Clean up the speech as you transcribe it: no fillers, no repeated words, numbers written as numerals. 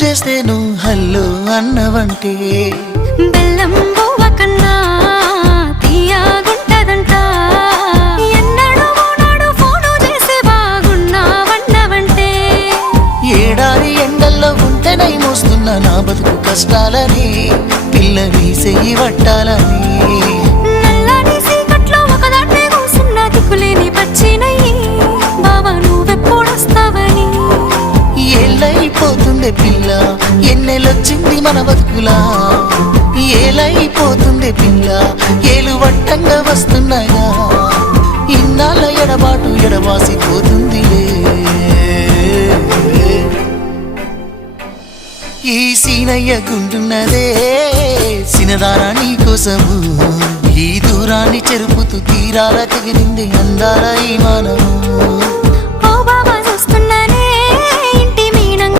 చేస్తే నువ్వు హల్లో అన్నవంటే బెల్లం బువ్వ కన్నా తీయగుంటదంట ఎన్నడూ నాడు ఫోను చేసి బాగున్నావన్నవంటే ఏడాది ఎండల్లో ఉంటేనై మోస్తున్నా నా బతుకు కష్టాలని పిల్ల వీసేయి పట్టాలని నల్లని సీకట్లో ఒకదాన్నే కూసున్న దిక్కులేని పచ్చినయ్యి బావా నువ్వెప్పుడొస్తావని ఏళ్ళైపోతుంది పిల్ల ఎన్నెలొచ్చింది మన బతుకులా ఏలైపోతుంది పిల్ల ఏలు వట్టంగా వస్తున్నాయా ఇన్నాళ్ళ ఎడబాటు ఎడవాసిపోతుందిలే ఈ సీనయ్య గుంటున్నదే సినదారా నీ కోసము ఈ దూరాన్ని చెరుపుతూ తీరాల తెగిరింది అందాల ఈ మానవు